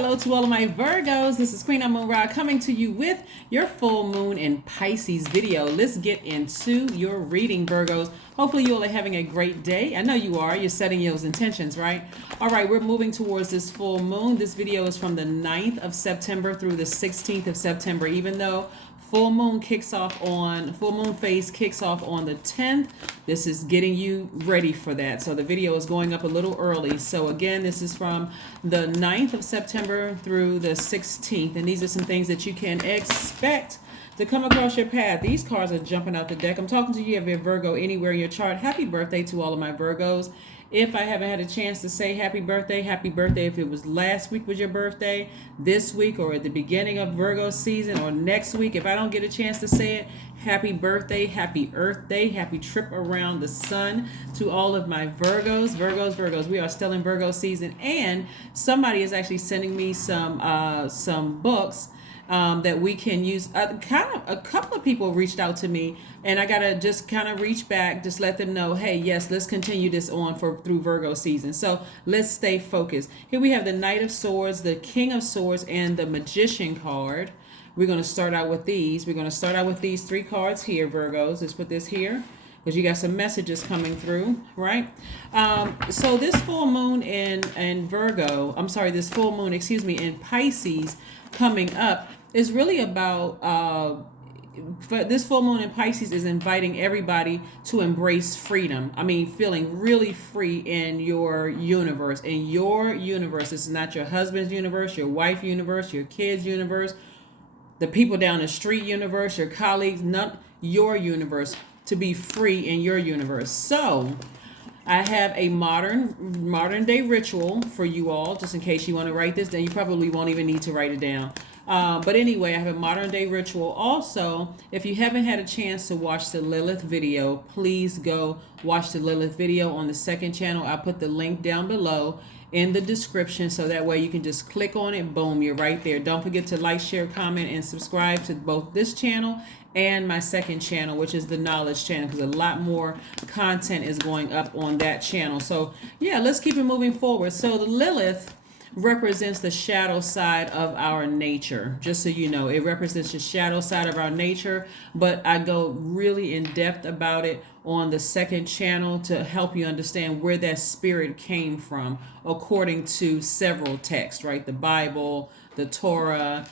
hello to all of my Virgos. This is Queen Amun Ra coming to you with your full moon in Pisces video. Let's get into your reading, Virgos. Hopefully you all are having a great day. I know you are. You're setting those intentions, right? All right, we're moving towards this full moon. This video is from the 9th of September through the 16th of September, even though full moon phase kicks off on the 10th. This is getting you ready for that. So the video is going up a little early. So again, this is from the 9th of September through the 16th. And these are some things that you can expect to come across your path. These cards are jumping out the deck. I'm talking to you if you're Virgo anywhere in your chart. Happy birthday to all of my Virgos. If I haven't had a chance to say happy birthday if it was last week was your birthday, this week or at the beginning of Virgo season or next week, if I don't get a chance to say it, happy birthday, happy Earth Day, happy trip around the sun to all of my Virgos. We are still in Virgo season, and somebody is actually sending me some books that we can use. A couple of people reached out to me, and I gotta just kind of reach back, just let them know, hey, yes, let's continue this on through Virgo season. So let's stay focused. Here we have the Knight of Swords, the King of Swords, and the Magician card. We're going to start out with these. We're going to start out with these three cards here, Virgos. Let's put this here because you got some messages coming through, right? So this full moon in Pisces coming up is really about this full moon in Pisces is inviting everybody to embrace freedom. I mean, feeling really free in your universe. In your universe, this is not your husband's universe, your wife's universe, your kids' universe, the people down the street universe, your colleagues, not your universe, to be free in your universe. So I have a modern day ritual for you all, just in case you want to write this down. You probably won't even need to write it down. But anyway, I have a modern day ritual. Also, if you haven't had a chance to watch the Lilith video, please go watch the Lilith video on the second channel. I put the link down below in the description, so that way you can just click on it. Boom, you're right there. Don't forget to like, share, comment, and subscribe to both this channel and my second channel, which is the knowledge channel, because a lot more content is going up on that channel. So yeah, let's keep it moving forward. So the Lilith represents the shadow side of our nature. Just so you know, it represents the shadow side of our nature, but I go really in depth about it on the second channel to help you understand where that spirit came from according to several texts, right? The Bible, the Torah,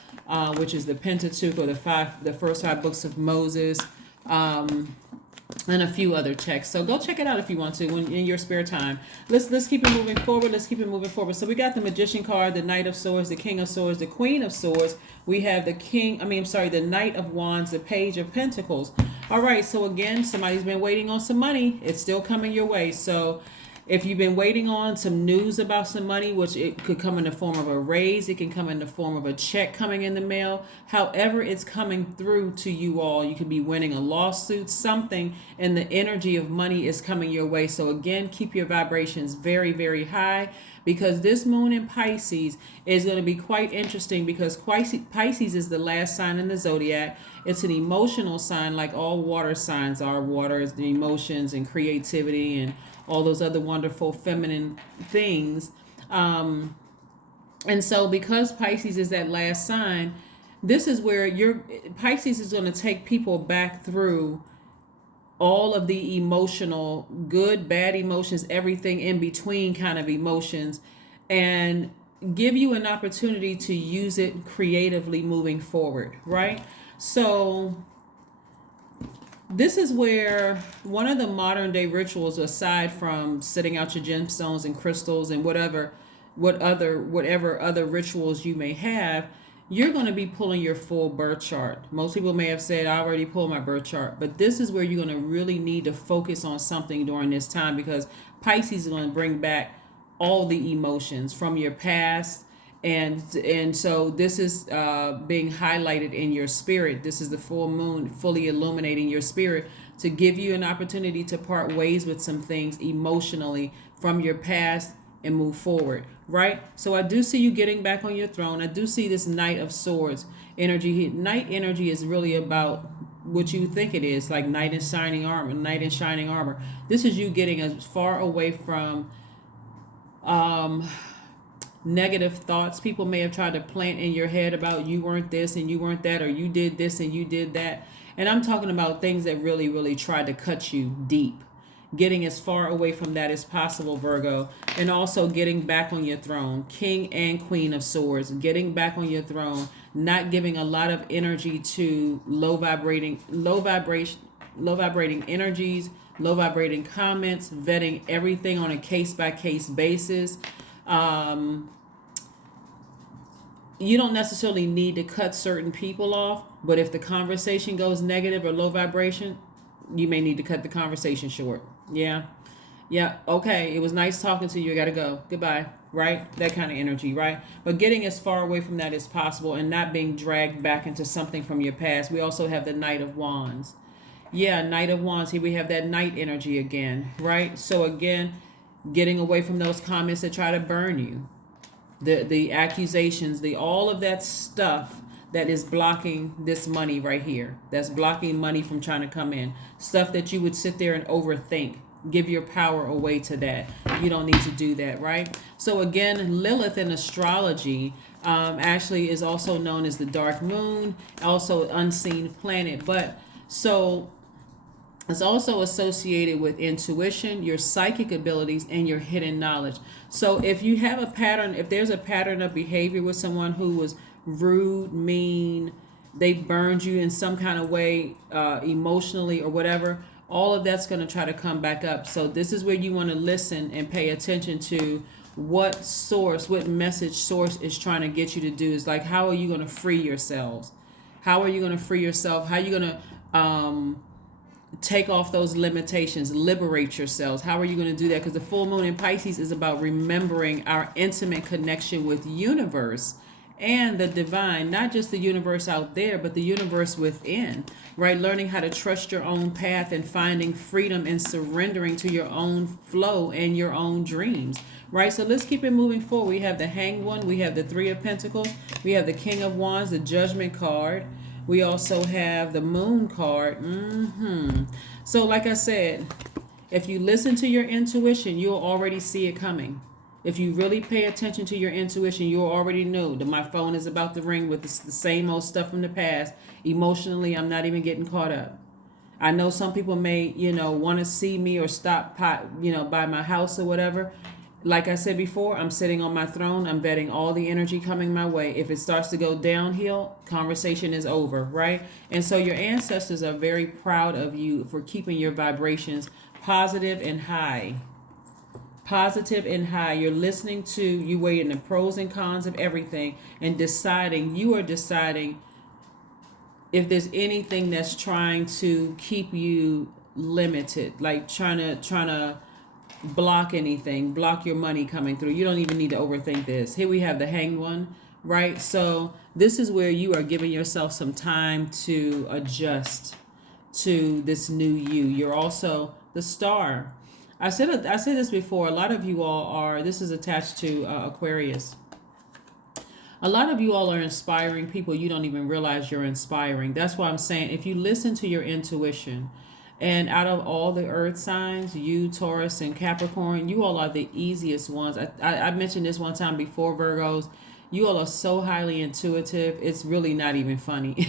which is the Pentateuch, or the first five books of Moses, and a few other texts. So go check it out if you want to in your spare time. Let's keep it moving forward. So we got the Magician card, the Knight of Swords, the King of Swords, the Queen of Swords. We have the the Knight of Wands, the Page of Pentacles. All right, so again, somebody's been waiting on some money. It's still coming your way. So if you've been waiting on some news about some money, which it could come in the form of a raise, it can come in the form of a check coming in the mail. However it's coming through to you all, you could be winning a lawsuit, something, and the energy of money is coming your way. So again, keep your vibrations very, very high, because this moon in Pisces is going to be quite interesting, because Pisces is the last sign in the zodiac. It's an emotional sign, like all water signs are. Water is the emotions and creativity and all those other wonderful feminine things. And so because Pisces is that last sign, this is where Pisces is going to take people back through all of the emotional, good, bad emotions, everything in between kind of emotions, and give you an opportunity to use it creatively moving forward, right? So this is where one of the modern day rituals, aside from setting out your gemstones and crystals and whatever other rituals you may have, you're going to be pulling your full birth chart. Most people may have said, I already pulled my birth chart, but this is where you're going to really need to focus on something during this time, because Pisces is going to bring back all the emotions from your past. And so this is being highlighted in your spirit. This is the full moon fully illuminating your spirit to give you an opportunity to part ways with some things emotionally from your past and move forward, right? So I do see you getting back on your throne. I do see this Knight of Swords energy. Knight energy is really about what you think it is, like knight in shining armor. This is you getting as far away from negative thoughts people may have tried to plant in your head about you weren't this and you weren't that, or you did this and you did that. And I'm talking about things that really, really tried to cut you deep. Getting as far away from that as possible, Virgo. And also getting back on your throne. King and Queen of Swords. Getting back on your throne. Not giving a lot of energy to low vibrating energies, low vibrating comments, vetting everything on a case by case basis. You don't necessarily need to cut certain people off, but if the conversation goes negative or low vibration, you may need to cut the conversation short. Yeah. Yeah. Okay. It was nice talking to you. I got to go. Goodbye. Right? That kind of energy, right? But getting as far away from that as possible and not being dragged back into something from your past. We also have the Knight of Wands. Yeah, Knight of Wands. Here we have that Knight energy again, right? So again, getting away from those comments that try to burn you. The accusations, all of that stuff that is blocking this money right here. That's blocking money from trying to come in. Stuff that you would sit there and overthink. Give your power away to that. You don't need to do that, right? So again, Lilith in astrology actually is also known as the dark moon, also unseen planet. But so it's also associated with intuition, your psychic abilities, and your hidden knowledge. So if you have a pattern, if there's a pattern of behavior with someone who was rude, mean, they burned you in some kind of way, emotionally or whatever, all of that's going to try to come back up. So this is where you want to listen and pay attention to what message source is trying to get you to do. It's like, how are you going to free yourselves? How are you going to free yourself? How are you going to take off those limitations, liberate yourselves? How are you going to do that? Because the full moon in Pisces is about remembering our intimate connection with universe and the divine, not just the universe out there, but the universe within, right? Learning how to trust your own path and finding freedom and surrendering to your own flow and your own dreams, right? So let's keep it moving forward. We have the Hanged One, we have the Three of Pentacles, we have the King of Wands, the Judgment card. We also have the Moon card. So like I said, if you listen to your intuition, you'll already see it coming. If you really pay attention to your intuition, you'll already know that my phone is about to ring with the same old stuff from the past. Emotionally, I'm not even getting caught up. I know some people may, want to see me or stop by my house or whatever. Like I said before, I'm sitting on my throne. I'm vetting all the energy coming my way. If it starts to go downhill, conversation is over, right? And so your ancestors are very proud of you for keeping your vibrations positive and high. Positive and high. You're listening to, you weighing the pros and cons of everything and you are deciding if there's anything that's trying to keep you limited, like trying to block anything, block your money coming through. You don't even need to overthink this. Here we have the Hanged One, right? So this is where you are giving yourself some time to adjust to this new you. You're also the Star. I said this before. A lot of you all are, this is attached to Aquarius. A lot of you all are inspiring people you don't even realize you're inspiring. That's why I'm saying, if you listen to your intuition, and out of all the earth signs, you, Taurus, and Capricorn, you all are the easiest ones. I mentioned this one time before, Virgos. You all are so highly intuitive. It's really not even funny.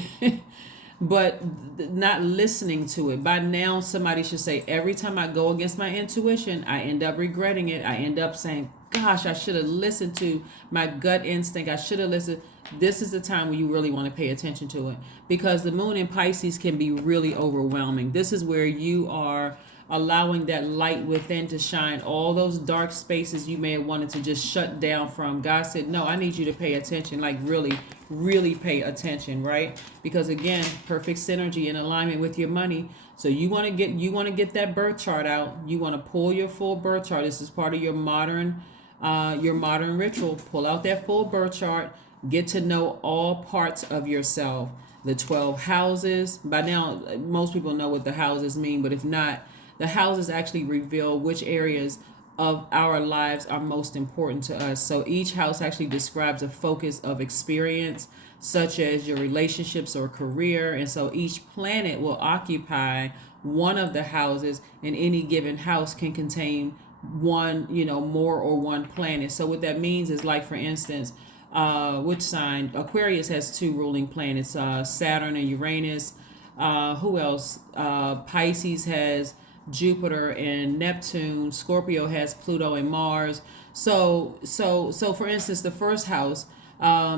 But not listening to it. By now, somebody should say, every time I go against my intuition, I end up regretting it. I end up saying, gosh, I should have listened to my gut instinct. I should have listened. This is the time when you really want to pay attention to it, because the moon in Pisces can be really overwhelming. This is where you are allowing that light within to shine. All those dark spaces you may have wanted to just shut down from. God said, no, I need you to pay attention, like really, really pay attention, right? Because again, perfect synergy and alignment with your money. So you want to get that birth chart out. You want to pull your full birth chart. This is part of your modern ritual. Pull out that full birth chart. Get to know all parts of yourself. The 12 houses. By now, most people know what the houses mean, but if not, the houses actually reveal which areas of our lives are most important to us. So each house actually describes a focus of experience, such as your relationships or career. And so each planet will occupy one of the houses, and any given house can contain one, more or one planet. So what that means is, like, for instance, which sign? Aquarius has two ruling planets, Saturn and Uranus. Who else? Pisces has Jupiter and Neptune. Scorpio has Pluto and Mars. So for instance, the first house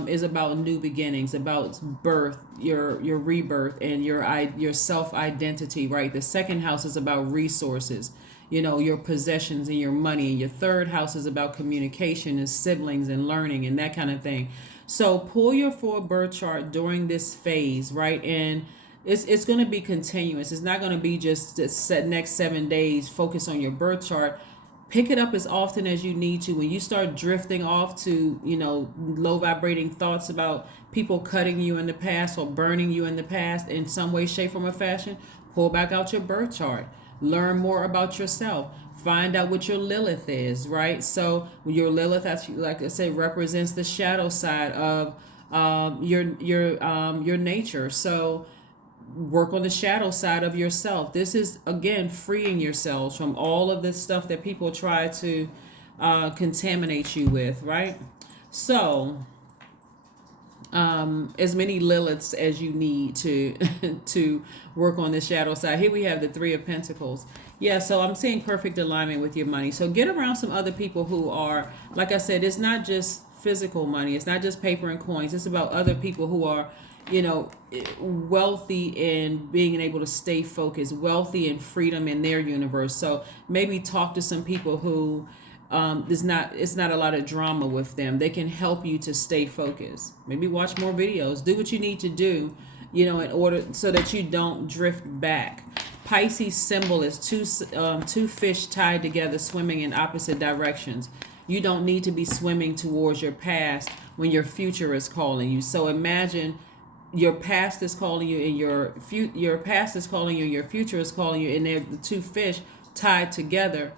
is about new beginnings, about birth, your rebirth, and your self identity. Right. The second house is about resources, your possessions and your money. And your third house is about communication and siblings and learning and that kind of thing. So pull your full birth chart during this phase, right? And it's going to be continuous. It's not going to be just the next 7 days. Focus on your birth chart. Pick it up as often as you need to. When you start drifting off to, low vibrating thoughts about people cutting you in the past or burning you in the past in some way, shape, form, or fashion, pull back out your birth chart. Learn more about yourself. Find out what your Lilith is, right? So your Lilith, like I said, represents the shadow side of your nature. So work on the shadow side of yourself. This is, again, freeing yourselves from all of this stuff that people try to contaminate you with, right? So as many Liliths as you need to to work on the shadow side. Here we have the Three of Pentacles. Yeah, so I'm seeing perfect alignment with your money. So get around some other people who are, like I said, it's not just physical money. It's not just paper and coins. It's about other people who are, wealthy in being able to stay focused, wealthy in freedom in their universe. So maybe talk to some people who it's not a lot of drama with them. They can help you to stay focused. Maybe watch more videos. Do what you need to do, in order so that you don't drift back. Pisces symbol is two fish tied together, swimming in opposite directions. You don't need to be swimming towards your past when your future is calling you. So imagine your past is calling you, and your past is calling you, and your future is calling you, and they're the two fish tied together.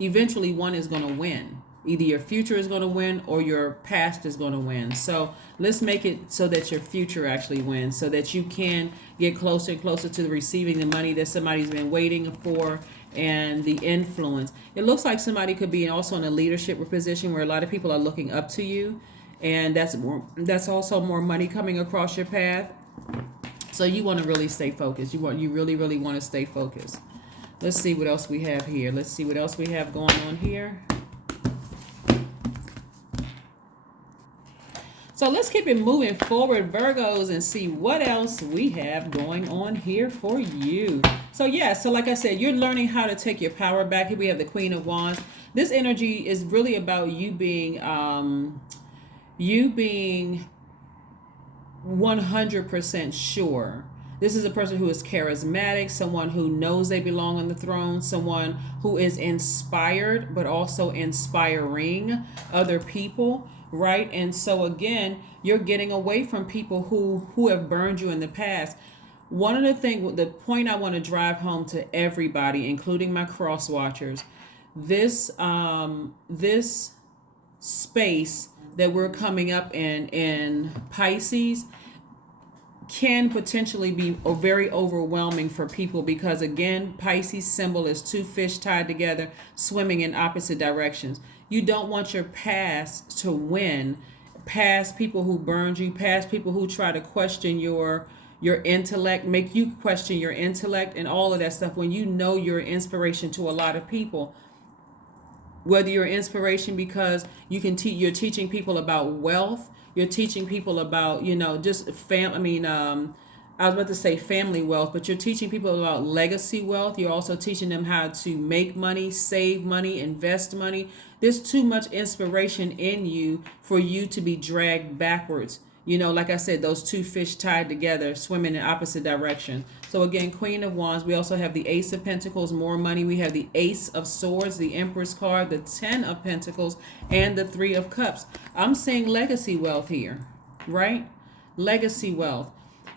Eventually one is going to win. Either your future is going to win or your past is going to win. So let's make it so that your future actually wins, so that you can get closer and closer to receiving the money that somebody's been waiting for, and the influence. It looks like somebody could be also in a leadership position where a lot of people are looking up to you, and that's also more money coming across your path. So you want to really stay focused. You really, really want to stay focused. Let's see what else we have here. Let's see what else we have going on here. So let's keep it moving forward, Virgos, and see what else we have going on here for you. So yeah, so like I said, you're learning how to take your power back. Here we have the Queen of Wands. This energy is really about you being 100% sure. This is a person who is charismatic, someone who knows they belong on the throne, someone who is inspired, but also inspiring other people, right? And so again, you're getting away from people who have burned you in the past. The point I want to drive home to everybody, including my cross watchers, this space that we're coming up in Pisces can potentially be very overwhelming for people, because again, Pisces symbol is two fish tied together, swimming in opposite directions. You don't want your past to win, past people who burned you, past people who try to question your intellect, make you question your intellect and all of that stuff, when you know you're an inspiration to a lot of people. Whether you're an inspiration because you're teaching people about wealth, you're teaching people about, just I was about to say family wealth, but you're teaching people about legacy wealth. You're also teaching them how to make money, save money, invest money. There's too much inspiration in you for you to be dragged backwards. Like I said, those two fish tied together, swimming in opposite direction. So again, Queen of Wands. We also have the Ace of Pentacles, more money. We have the Ace of Swords, the Empress card, the Ten of Pentacles, and the Three of Cups. I'm saying legacy wealth here, right? Legacy wealth.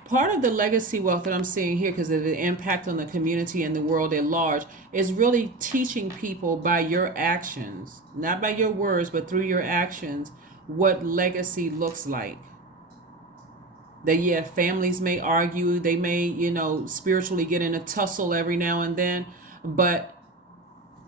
Part of the legacy wealth that I'm seeing here, because of the impact on the community and the world at large, is really teaching people by your actions, not by your words, but through your actions, what legacy looks like. That families may argue, they may, spiritually get in a tussle every now and then, but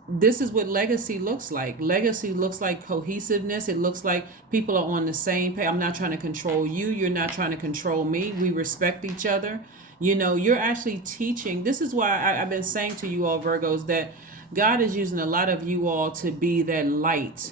this is what legacy looks like. Legacy looks like cohesiveness. It looks like people are on the same page. I'm not trying to control you. You're not trying to control me. We respect each other. You know, you're actually teaching. This is why I've been saying to you all, Virgos, that God is using a lot of you all to be that light,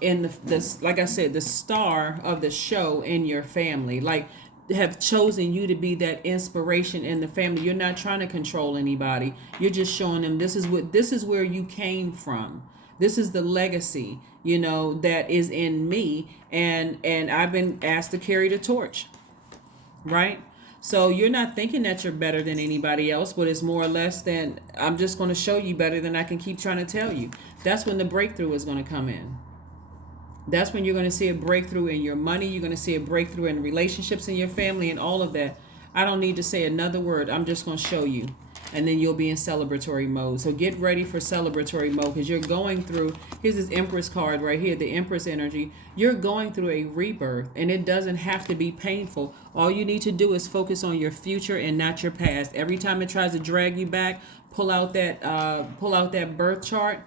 in the like I said, the star of the show in your family. Like, have chosen you to be that inspiration in the family. You're not trying to control anybody. You're just showing them this is where you came from. This is the legacy, you know, that is in me, and I've been asked to carry the torch, right? So you're not thinking that you're better than anybody else, but it's more or less than, I'm just going to show you better than I can keep trying to tell you. That's when the breakthrough is going to come in. That's when you're going to see a breakthrough in your money. You're going to see a breakthrough in relationships in your family and all of that. I don't need to say another word. I'm just going to show you. And then you'll be in celebratory mode. So get ready for celebratory mode, because you're going through, here's this Empress card right here, the Empress energy. You're going through a rebirth, and it doesn't have to be painful. All you need to do is focus on your future and not your past. Every time it tries to drag you back, pull out that birth chart.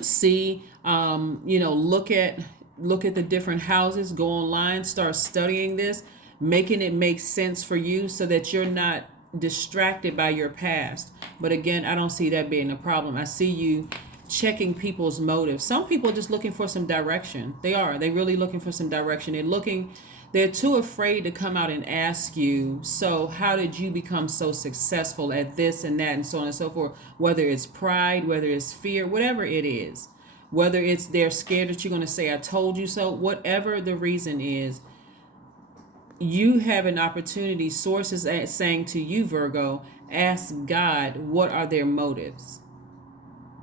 See, look at the different houses, go online, start studying this, making it make sense for you so that you're not distracted by your past. But again, I don't see that being a problem. I see you checking people's motives. Some people are just looking for some direction. They're really looking for some direction. They're too afraid to come out and ask you, so how did you become so successful at this and that and so on and so forth? Whether it's pride, whether it's fear, whatever it is, whether it's they're scared that you're going to say, I told you so, whatever the reason is, you have an opportunity. Sources saying to you, Virgo, ask God, what are their motives?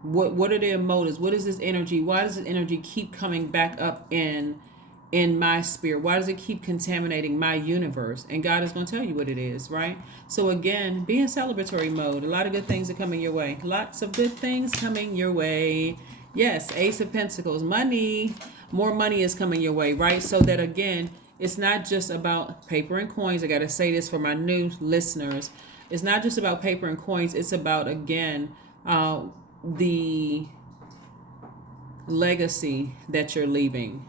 What are their motives? What is this energy? Why does this energy keep coming back up in my spirit? Why does it keep contaminating my universe? And God is going to tell you what it is, right? So again, be in celebratory mode. A lot of good things are coming your way. Lots of good things coming your way. Yes, Ace of Pentacles, money. More money is coming your way, right? So that again, it's not just about paper and coins. I got to say this for my new listeners. It's not just about paper and coins. It's about, again, the legacy that you're leaving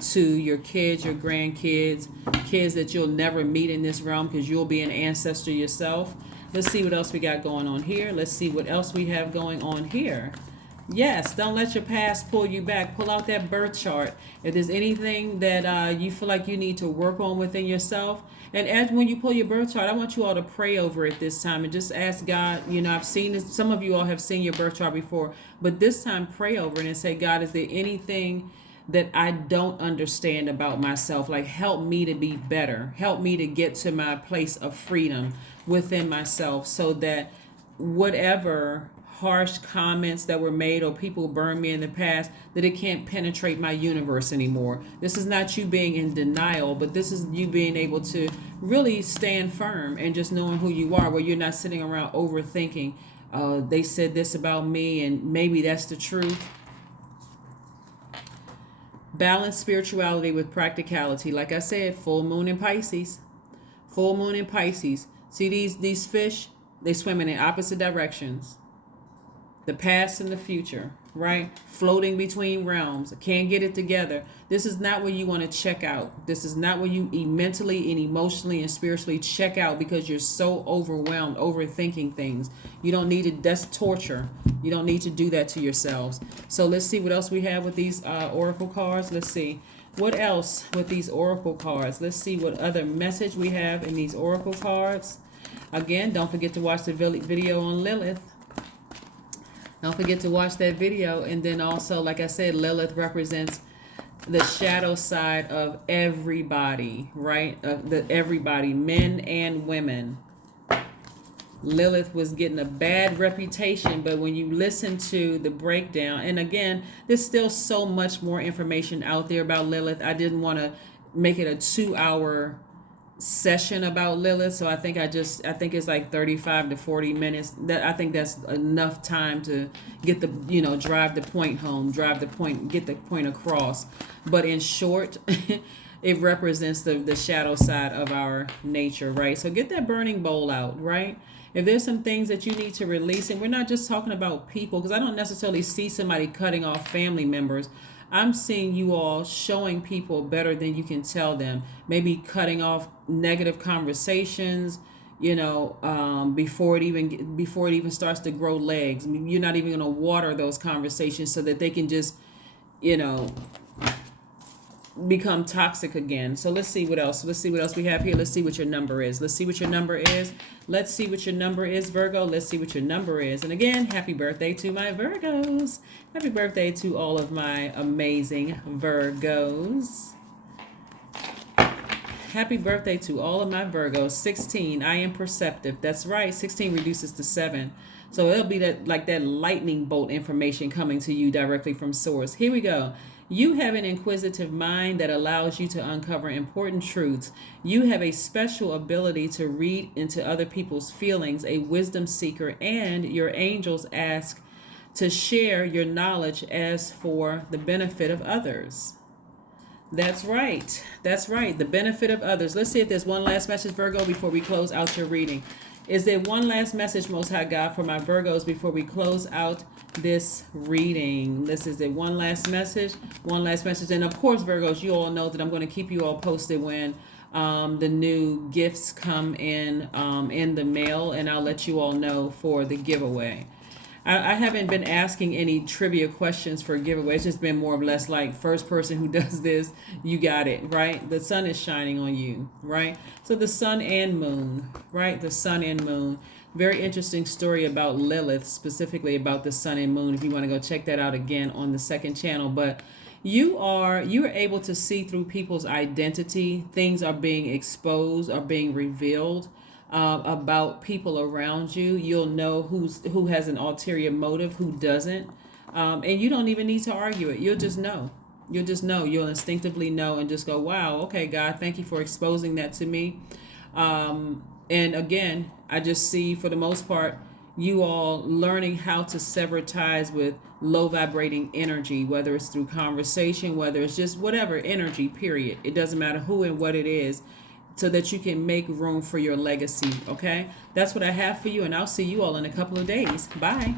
to your kids, your grandkids, kids that you'll never meet in this realm because you'll be an ancestor yourself. Let's see what else we got going on here. Let's see what else we have going on here. Yes, don't let your past pull you back. Pull out that birth chart. If there's anything that you feel like you need to work on within yourself, and when you pull your birth chart, I want you all to pray over it this time and just ask God. I've seen this. Some of you all have seen your birth chart before, but this time pray over it and say, God, is there anything that I don't understand about myself? Like, help me to be better. Help me to get to my place of freedom within myself, so that whatever harsh comments that were made or people burned me in the past, that it can't penetrate my universe anymore. This is not you being in denial, but this is you being able to really stand firm and just knowing who you are, where you're not sitting around overthinking, they said this about me and maybe that's the truth. Balance spirituality with practicality. Like I said, full moon in Pisces. Full moon in Pisces. See these fish? They swim in opposite directions. The past and the future, right? Floating between realms. Can't get it together. This is not where you want to check out. This is not where you mentally and emotionally and spiritually check out because you're so overwhelmed, overthinking things. You don't need it. That's torture. You don't need to do that to yourselves. So let's see what else we have with these oracle cards. Let's see. What else with these oracle cards? Let's see what other message we have in these oracle cards. Again, don't forget to watch the video on Lilith. Don't forget to watch that video. And then also, like I said, Lilith represents the shadow side of everybody, right? Everybody, men and women. Lilith was getting a bad reputation, but when you listen to the breakdown, and again, there's still so much more information out there about Lilith. I didn't want to make it a 2-hour session about Lilith, so I think it's like 35 to 40 minutes. I think that's enough time to get drive the point home, get the point across. But in short, it represents the shadow side of our nature, right? So get that burning bowl out, right? If there's some things that you need to release, and we're not just talking about people, because I don't necessarily see somebody cutting off family members. I'm seeing you all showing people better than you can tell them. Maybe cutting off negative conversations, before it even starts to grow legs. I mean, you're not even going to water those conversations so that they can just, you know, become toxic again. So let's see what else. Let's see what else we have here. Let's see what your number is. Let's see what your number is. Let's see what your number is, Virgo. Let's see what your number is. And again, happy birthday to my Virgos. Happy birthday to all of my amazing Virgos. Happy birthday to all of my Virgos. 16, I am perceptive. That's right. 16 reduces to 7. So it'll be that lightning bolt information coming to you directly from source. Here we go. You have an inquisitive mind that allows you to uncover important truths. You have a special ability to read into other people's feelings, a wisdom seeker, and your angels ask to share your knowledge as for the benefit of others. That's right. That's right. The benefit of others. Let's see if there's one last message, Virgo, before we close out your reading. Is there one last message, Most High God, for my Virgos before we close out this reading? This is it. One last message. One last message. And of course, Virgos, you all know that I'm going to keep you all posted when the new gifts come in the mail, and I'll let you all know for the giveaway. I haven't been asking any trivia questions for giveaway. It's just been more or less like first person who does this, you got it, right? The sun is shining on you, right? So the sun and moon, right? The sun and moon. Very interesting story about Lilith, specifically about the sun and moon. If you want to go check that out again on the second channel. But you are able to see through people's identity. Things are being exposed, are being revealed. About people around you. You'll know who has an ulterior motive, who doesn't, and you don't even need to argue it. You'll just know. You'll instinctively know and just go, wow, okay, God, thank you for exposing that to me. And again, I just see, for the most part, you all learning how to sever ties with low vibrating energy, whether it's through conversation, whether it's just whatever energy, period. It doesn't matter who and what it is, so that you can make room for your legacy. Okay, that's what I have for you, and I'll see you all in a couple of days. Bye.